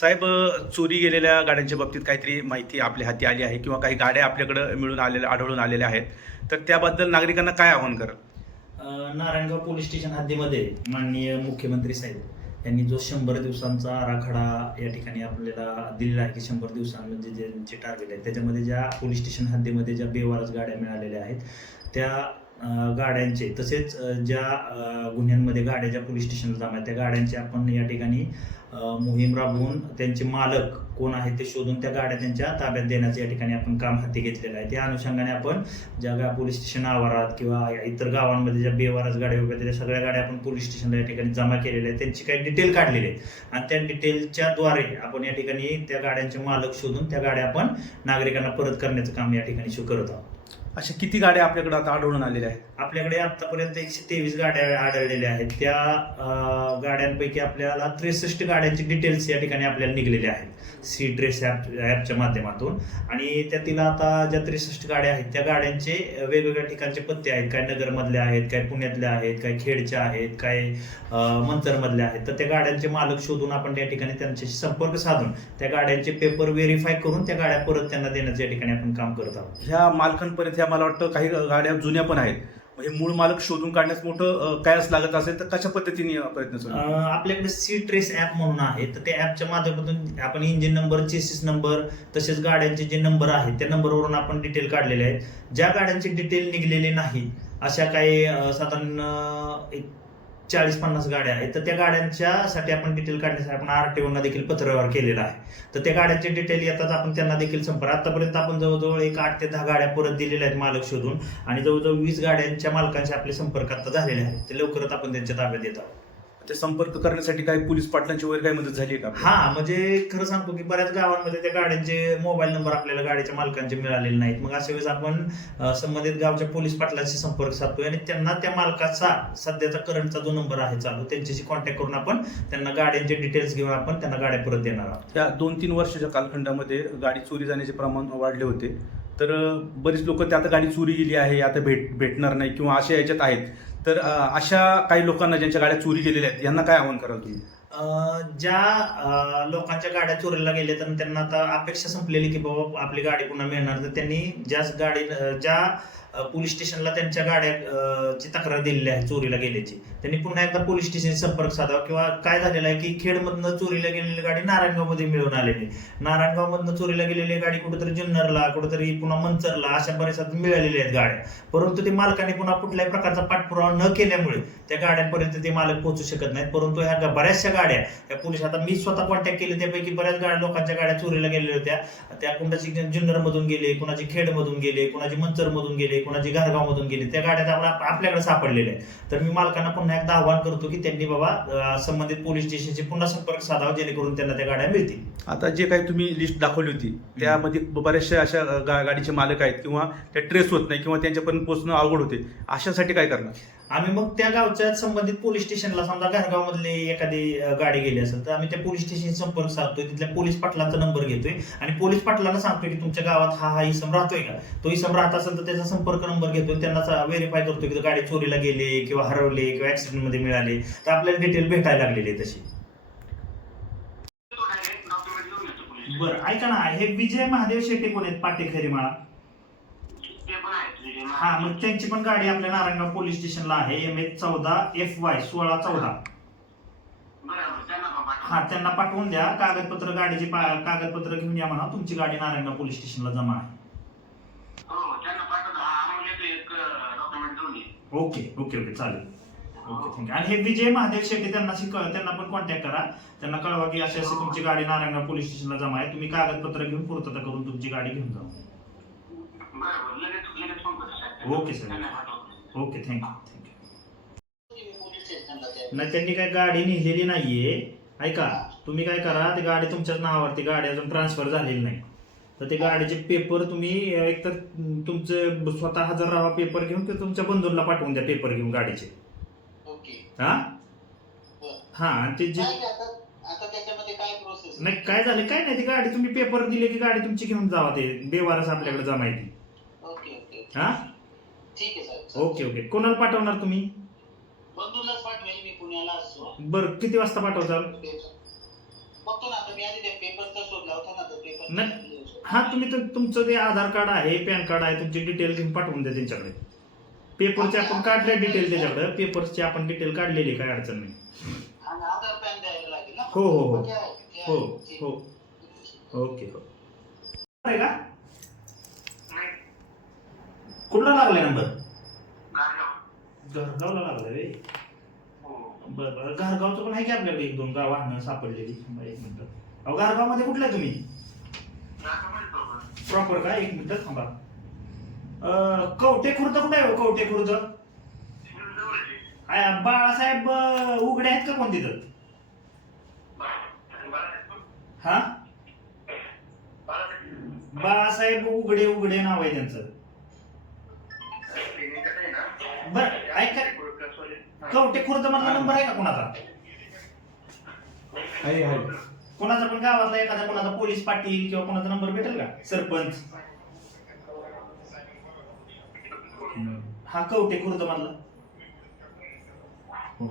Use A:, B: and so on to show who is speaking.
A: साहेब चोरी गेलेल्या गाड्यांच्या बाबतीत काहीतरी माहिती आपल्या हाती आली आहे किंवा काही गाड्या आपल्याकडं मिळून आलेल्या आढळून आलेल्या आहेत. तर त्याबद्दल नागरिकांना काय आवाहन कराल?
B: नारायणगाव पोलीस स्टेशन हद्दीमध्ये माननीय मुख्यमंत्री साहेब यांनी जो शंभर दिवसांचा आराखडा या ठिकाणी आपल्याला दिलेला आहे की शंभर दिवसांमध्ये जे जे टार्गेट आहे त्याच्यामध्ये ज्या पोलीस स्टेशन हद्दीमध्ये ज्या बेवारस गाड्या मिळालेल्या आहेत त्या गाड्यांचे तसेच ज्या गुन्ह्यांमध्ये गाड्या ज्या पोलीस स्टेशनला जाणार आहेत त्या गाड्यांचे आपण या ठिकाणी मोहीम राबवून त्यांचे मालक कोण आहेत ते शोधून त्या गाड्या त्यांच्या ताब्यात देण्याचं या ठिकाणी आपण काम हाती घेतलेलं आहे. त्या अनुषंगाने आपण ज्या गा पोलीस स्टेशन आवारात किंवा या इतर गावांमध्ये ज्या बेवारस गाड्या उभ्या आहेत, त्या सगळ्या गाड्या आपण पोलीस स्टेशनला या ठिकाणी जमा केलेल्या आहेत. त्यांची काही डिटेल काढलेली आहेत. आणि त्या डिटेलच्या द्वारे आपण या ठिकाणी त्या गाड्यांचे मालक शोधून त्या गाड्या आपण नागरिकांना परत करण्याचं काम या ठिकाणी शो करत आहोत.
A: अशा किती गाड्या आपल्याकडे आता आढळून आलेल्या आहेत?
B: आपल्याकडे आतापर्यंत एकशे तेवीस गाड्या आढळलेल्या आहेत. त्या अं, गाड्यांपैकी आपल्याला त्रेसष्ट गाड्यांची डिटेल्स या ठिकाणी आपल्याला निघलेले आहेत. सी ट्रेस ॲप ॲपच्या माध्यमातून. आणि त्यातील आता ज्या त्रेसष्ट गाड्या आहेत त्या गाड्यांचे वेगवेगळ्या ठिकाणचे पत्ते आहेत. काय नगरमधल्या आहेत काय पुण्यातल्या आहेत काय खेडच्या आहेत काय अं, मंचरमधल्या आहेत. तर त्या गाड्यांचे मालक शोधून आपण त्या ठिकाणी त्यांच्याशी संपर्क साधून त्या गाड्यांचे पेपर व्हेरीफाय करून त्या गाड्या परत त्यांना देण्याचं या ठिकाणी आपण काम करत आहोत.
A: ह्या मालकांपर्यंत सध्या मला वाटतं काही गाड्या जुन्या पण आहेत. म्हणजे हे मूळ मालक शोधून काढण्यास मोठं कायच लागत असेल तर कशा पद्धतीने प्रयत्न
B: आपल्याकडे सी ट्रेस ॲप म्हणून आहे. तर त्या ॲपच्या माध्यमातून आपण इंजिन नंबर चेसिस नंबर तसेच गाड्यांचे जे नंबर आहेत त्या नंबरवरून आपण डिटेल काढलेले आहेत. ज्या गाड्यांचे डिटेल निघलेले नाही अशा काही साधारण एक चाळीस पन्नास गाड्या आहेत तर त्या गाड्यांच्यासाठी आपण डिटेल काढण्यासाठी आपण आर टी ओना देखील पत्रव्यवहार केलेला आहे. तर त्या गाड्यांचे डिटेल येतात आपण त्यांना देखील संपर्क आतापर्यंत आपण जवळजवळ एक आठ ते दहा गाड्या परत दिलेल्या आहेत मालक शोधून आणि जवळजवळ वीस गाड्यांच्या मालकांशी आपले संपर्क आता झालेले आहेत. ते लवकरच आपण त्यांच्या ताब्यात देत आहोत.
A: ते संपर्क करण्यासाठी काही पोलीस पाटलांची वगैरे काही मदत झाली का
B: हा म्हणजे खरं सांगतो की बऱ्याच गावांमध्ये त्या गाड्यांचे मोबाईल नंबर आपल्याला गाडीच्या मालकांचे मिळालेले नाहीत. मग अशा वेळेस आपण संबंधित गावच्या पोलीस पाटलांशी संपर्क साधतोय आणि त्यांना त्या मालकाचा सध्याचा करंटचा जो नंबर आहे चालू त्यांच्याशी कॉन्टॅक्ट करून आपण त्यांना गाड्यांचे डिटेल्स घेऊन आपण त्यांना गाड्या परत देणार आहोत.
A: या दोन तीन वर्षाच्या कालखंडामध्ये गाडी चोरी जाण्याचे प्रमाण वाढले होते. तर बरीच लोक ते आता गाडी चोरी गेली आहे आता भेट भेटणार नाही किंवा अशा याच्यात आहेत. तर अशा काही लोकांना ज्यांच्या गाड्या चोरी गेलेल्या आहेत यांना काय आव्हान कराल तुम्ही?
B: ज्या लोकांच्या गाड्या चोरीला गेल्या तर त्यांना आता अपेक्षा संपलेली की बाबा आपली गाडी पुन्हा मिळणार तर त्यांनी ज्या गाडी ज्या पोलीस स्टेशनला त्यांच्या गाड्या ची तक्रार दिलेली आहे चोरीला गेल्याची त्यांनी पुन्हा एकदा पोलीस स्टेशन संपर्क साधावा किंवा काय झालेलं आहे की खेडमधनं चोरीला गेलेली गाडी नारायणगावमध्ये मिळून आलेली नारायणगावमधनं चोरीला गेलेली गाडी कुठेतरी जुन्नरला कुठेतरी पुन्हा मंचरला अशा बऱ्याच मिळालेल्या आहेत गाड्या. परंतु ते मालकाने पुन्हा कुठल्याही प्रकारचा पाठपुरावा न केल्यामुळे त्या गाड्यांपर्यंत ते मालक पोहोचू शकत नाहीत. परंतु ह्या बऱ्याचशा गाड्या या पोलीस आता मी स्वतः कॉन्टॅक्ट केले त्यापैकी बऱ्याच गाड्या लोकांच्या गाड्या चोरीला गेलेल्या होत्या. त्या कुणाची जुन्नरमधून गेले कुणाची खेडमधून गेले कुणाची मंचरमधून गेले कुणाची घरगावमधून गेले त्या गाड्या आपल्याकडे सापडलेल्या आहेत. तर मी मालकांना पुन्हा एकदा आवाहन करतो की त्यांनी बाबा संबंधित पोलीस स्टेशनशी पुन्हा संपर्क साधावा जेणेकरून त्यांना त्या गाड्या मिळतील.
A: आता जे काही तुम्ही लिस्ट दाखवली होती त्यामध्ये बऱ्याचशा अशा गा- गाडीचे मालक आहेत किंवा त्या ट्रेस होत नाही किंवा त्यांच्यापर्यंत पोहोचणं अवघड होते. अशासाठी काय करणार?
B: आम्ही मग त्या गावच्या संबंधित पोलीस स्टेशनला समजा घरगाव मधली एखादी गाडी गेली असेल तर आम्ही त्या पोलीस स्टेशन संपर्क साधतोय. तिथल्या पोलीस पाटलांचा नंबर घेतोय. आणि पोलीस पाटलांना सांगतोय की तुमच्या गावात हा हा इसम राहतोय का? तो इसम राहत असेल तर त्याचा संपर्क नंबर घेतोय आणि त्यांना व्हेरीफाय करतोय की गाडी चोरीला गेले किंवा हरवले किंवा ऍक्सिडेंटमध्ये मिळाले. तर आपल्याला डिटेल भेटायला लागलेली आहे तशी. बरं ऐका ना. हे विजय महादेव शेट्टे कोण आहेत? पाटे खरीमाळा. हा मग त्यांची पण गाडी आपल्या नारायणगाव पोलीस स्टेशनला आहे. एम एच चौदा एफ वाय सोळा चौदा. हा त्यांना पाठवून द्या. कागदपत्र गाडीचे कागदपत्र घेऊन या म्हणा. तुमची गाडी नारायणगाव पोलीस स्टेशनला जमा आहे. ओके ओके ओके चालेल. ओके थँक्यू आणि हे विजय महादेव शेट्टी त्यांना त्यांना पण कॉन्टॅक्ट करा. त्यांना कळवा की अशी अशी तुमची गाडी नारायणगाव पोलीस स्टेशनला जमा आहे. तुम्ही कागदपत्र घेऊन पूर्तता करून तुमची गाडी घेऊन जा okay sir. Okay thank you thank you नाही त्यांनी काय गाडी नेलेली नाहीये. ऐका तुम्ही काय करा ती गाडी तुमच्याच नावावरती गाडी अजून ट्रान्सफर झालेली नाही. तर ते गाडीचे पेपर तुम्ही एकतर तुमचे स्वतः हजर राहा पेपर घेऊन ते तुमच्या बंधूंना पाठवून द्या पेपर घेऊन गाडीचे. हा? हा ते जे
C: नाही काय
B: झालं? काय नाही ती गाडी तुम्ही पेपर दिले की गाडी तुमची घेऊन जावा ते बेवारस आपल्याकडे जमायची हा?
C: ठीक आहे सर
B: ओके ओके. कोणाला पाठवणार तुम्ही?
C: बंधूलाच पाठवेल मी पुण्याला असतो.
B: बरं किती वाजता पाठवताल?
C: बघतो ना आता मी आधी त्या पेपरचा शोधला होता ना तर पेपर
B: नाही. हा तुम्ही तर तुमचं ते आधार कार्ड आहे पॅन कार्ड आहे तुमची डिटेल तुम्ही पाठवून द्या त्यांच्याकडे. पेपरचे आपण काढले डिटेल त्याच्याकडे. पेपरची आपण डिटेल काढलेली काय अडचण नाही.
C: आणि आधार पॅन द्यायला लागेल ना.
B: हो, हो, हो. हो. हो. ओके हो. आहे का? कुठला लागलाय नंबर? घरगावला लागलाय रे. बरं बरं. घरगावचं पण आहे की आपल्याकडे एक दोन गाव वाहनं सापडलेली? एक मिनिट. अहो घरगावमध्ये कुठला आहे तुम्ही? प्रॉपर का? एक मिनिट थांबा. कवटे खुर्द कुठे आहे हो, कवटे खुर्द? बाळासाहेब उघडे आहेत का कोण तिथं? हा? बाळासाहेब उघडे उघडे नाव आहे त्यांचं. बरं ऐका कवटे खुर्द मधला नंबर आहे का कोणाचा?
A: आहे आहे.
B: कोणाचा पण गावातला एखादा कोणाचा पोलीस पाटील किंवा कोणाचा नंबर भेटेल का? सरपंच. हा कवटे खुर्द मधला
A: हो?